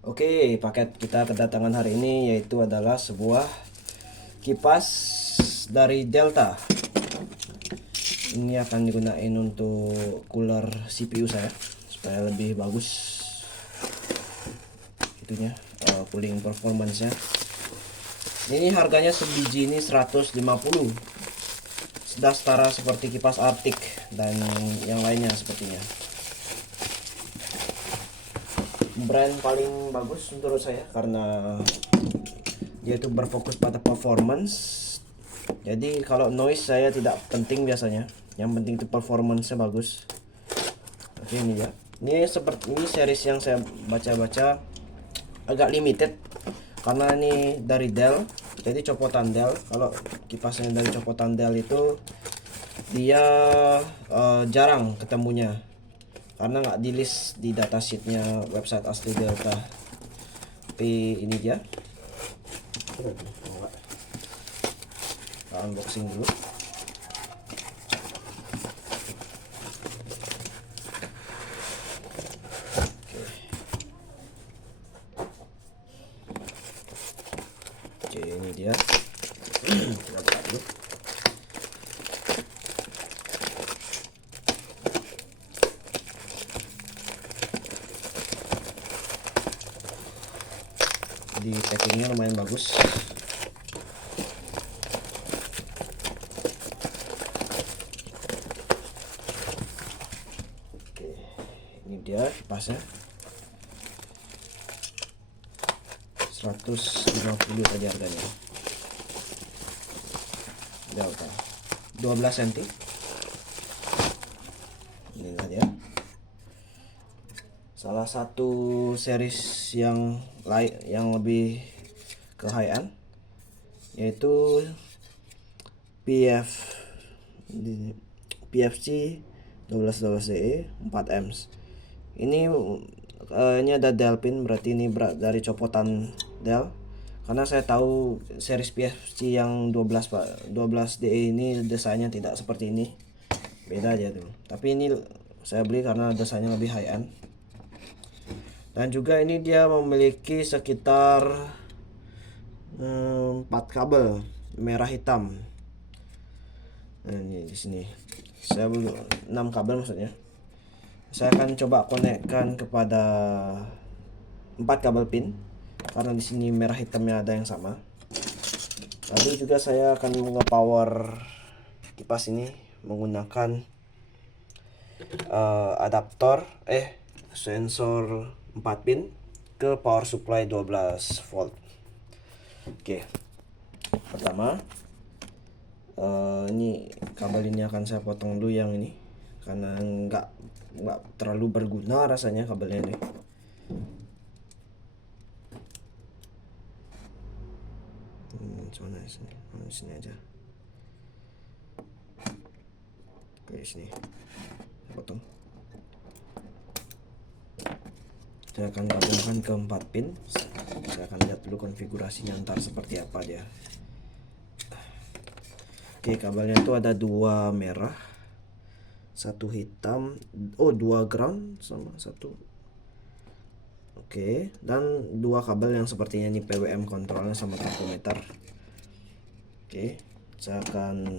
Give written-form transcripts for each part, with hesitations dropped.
Oke, paket kita kedatangan hari ini yaitu adalah sebuah kipas dari Delta. Ini akan digunakan untuk cooler CPU saya supaya lebih bagus itunya, cooling performance-nya. Ini harganya sebiji ini 150. Sudah setara seperti kipas Arctic dan yang lainnya sepertinya. Brand paling bagus menurut saya karena dia itu berfokus pada performance. Jadi kalau noise saya tidak penting biasanya, yang penting itu performance-nya bagus. Oke, ini ya, ini seperti ini series yang saya baca-baca agak limited karena ini dari Dell, jadi copotan Dell. Kalau kipasnya dari copotan Dell itu dia jarang ketemunya karena nggak di list di datasheetnya website asli Delta. Tapi ini dia, kita unboxing dulu. Oke, ini dia. Kita buka dulu. Di packingnya lumayan bagus. Oke, ini dia kipasnya. 150 tadi harganya. Delta 12 cm. Ini dia. Salah satu series yang lebih ke high end yaitu PF PFC 1212DE 4 amps. Ini ada Dell pin, berarti ini dari copotan Dell. Karena saya tahu series PFC yang 12 Pak, 12DE ini desainnya tidak seperti ini. Beda aja tuh. Tapi ini saya beli karena desainnya lebih high end. Dan juga ini dia memiliki sekitar 4 kabel merah hitam. Nah, ini di sini. Saya beli 6 kabel maksudnya. Saya akan coba konekkan kepada 4 kabel pin karena di sini merah hitamnya ada yang sama. Lalu juga saya akan nge-power kipas ini menggunakan adaptor sensor 4 pin ke power supply 12 volt. Oke. Pertama, ini kabel ini akan saya potong dulu yang ini karena nggak terlalu berguna rasanya kabelnya ini. Mana sini? Sini aja. Oke, sini. Saya potong. Saya akan gabungkan ke 4 pin. Saya akan lihat dulu konfigurasinya ntar seperti apa dia. Oke, kabelnya itu ada 2 merah, 1 hitam, 2 ground sama 1. Oke, dan 2 kabel yang sepertinya ini PWM kontrolnya sama tachometer. Oke, saya akan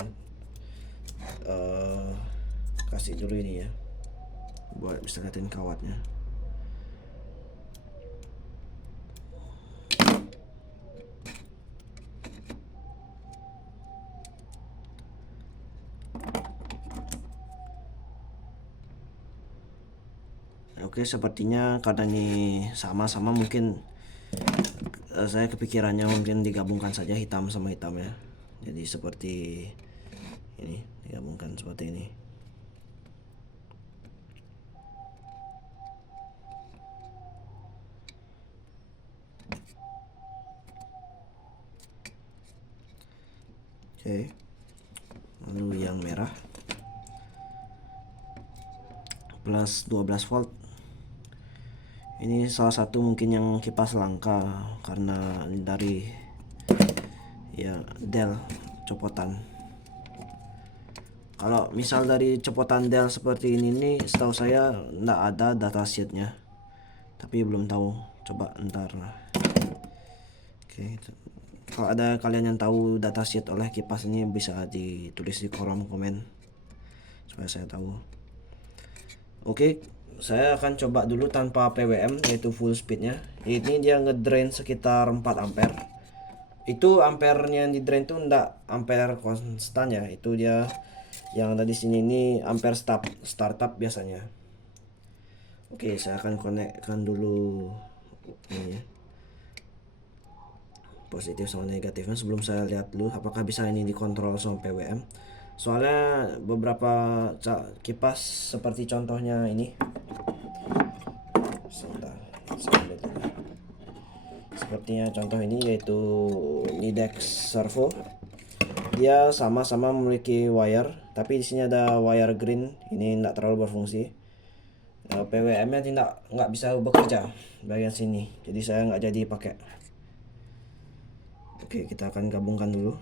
kasih dulu ini ya, buat bisa lihatin kawatnya. Oke, sepertinya karena ini sama-sama mungkin saya kepikirannya mungkin digabungkan saja hitam sama hitam ya. Jadi seperti ini, digabungkan seperti ini. Oke. Lalu yang merah plus 12 volt. Ini salah satu mungkin yang kipas langka karena dari ya Dell copotan. Kalau misal dari copotan Dell seperti ini nih, setahu saya nggak ada datasheetnya. tapi belum tahu, coba ntar. Oke, kalau ada kalian yang tahu datasheet oleh kipas ini bisa ditulis di kolom komen supaya saya tahu. Oke, saya akan coba dulu tanpa PWM, yaitu full speednya. Ini dia ngedrain sekitar 4 ampere. Itu ampernya yang di drain tuh enggak ampere konstan ya, itu dia yang ada di sini ini ampere startup biasanya. Oke, saya akan konekkan dulu ini ya, positif sama negatifnya. Sebelum saya lihat dulu apakah bisa ini dikontrol sama PWM. Soalnya beberapa kipas seperti contohnya ini, sepertinya contoh ini yaitu Nidex Servo, dia sama-sama memiliki wire, tapi di sini ada wire green, ini tidak terlalu berfungsi. PWM-nya nggak bisa bekerja bagian sini, jadi saya nggak jadi pakai. Oke, kita akan gabungkan dulu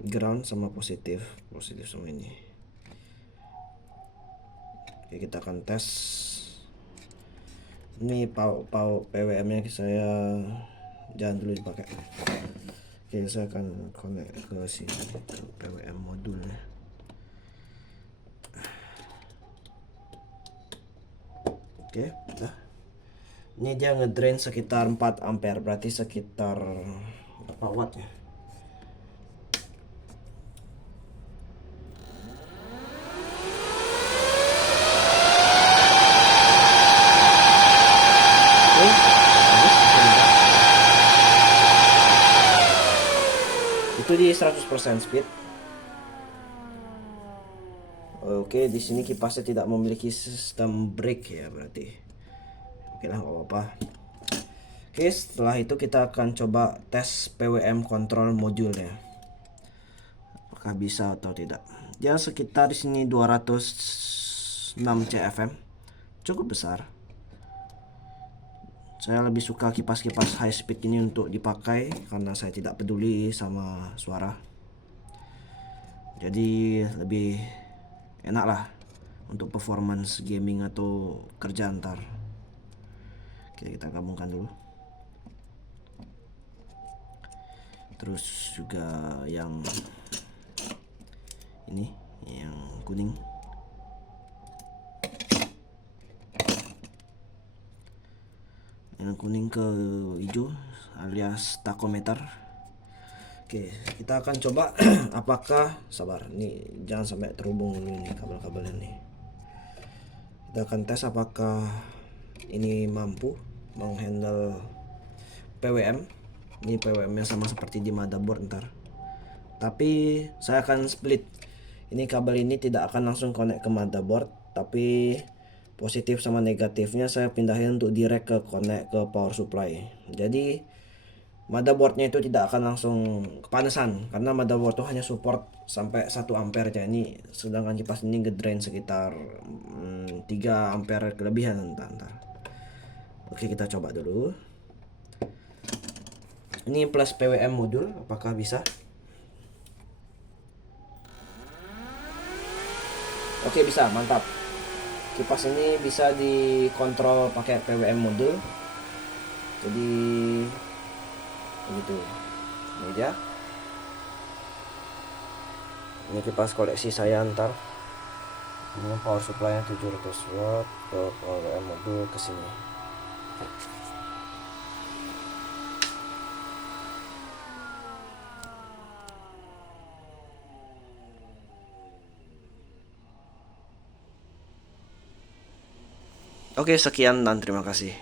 ground sama positif sama ini. Oke, kita akan tes. Ini PWM-nya saya jangan dulu dipakai. Oke, saya akan connect ke sini, ke PWM modulnya. Oke, nah. Ini dia ngedrain sekitar 4 ampere, berarti sekitar berapa watt ya? Itu di 100% speed. Oke, di sini kipasnya tidak memiliki sistem brake ya berarti. Oke lah, nggak apa-apa. Oke, setelah itu kita akan coba tes PWM control modulnya. Apakah bisa atau tidak. Dia sekitar di sini 206 CFM. Cukup besar. Saya lebih suka kipas-kipas high speed ini untuk dipakai karena saya tidak peduli sama suara. Jadi lebih enak lah untuk performance gaming atau kerja ntar. Oke, kita gabungkan dulu. Terus juga yang ini, yang kuning. Yang kuning ke hijau alias tachometer. Oke, kita akan coba apakah, sabar, nih jangan sampai terhubung dulu nih kabel-kabelnya nih. Kita akan tes apakah ini mampu menghandle PWM. Ini PWM-nya sama seperti di motherboard ntar. Tapi saya akan split. Ini kabel ini tidak akan langsung connect ke motherboard, tapi positif sama negatifnya saya pindahin untuk direct ke connect ke power supply. Jadi motherboardnya itu tidak akan langsung kepanasan karena motherboard itu hanya support sampai 1 ampere aja. Ini sedangkan kipas ini ngedrain sekitar 3 ampere kelebihan ntar. Oke, kita coba dulu. Ini plus PWM modul, apakah bisa? Oke, bisa, mantap. Kipas ini bisa dikontrol pakai PWM modul. Jadi begitu. Ini dia. Ini kipas koleksi saya ntar. Ini power supply-nya 700 watt ke PWM modul ke sini. Oke, sekian dan terima kasih.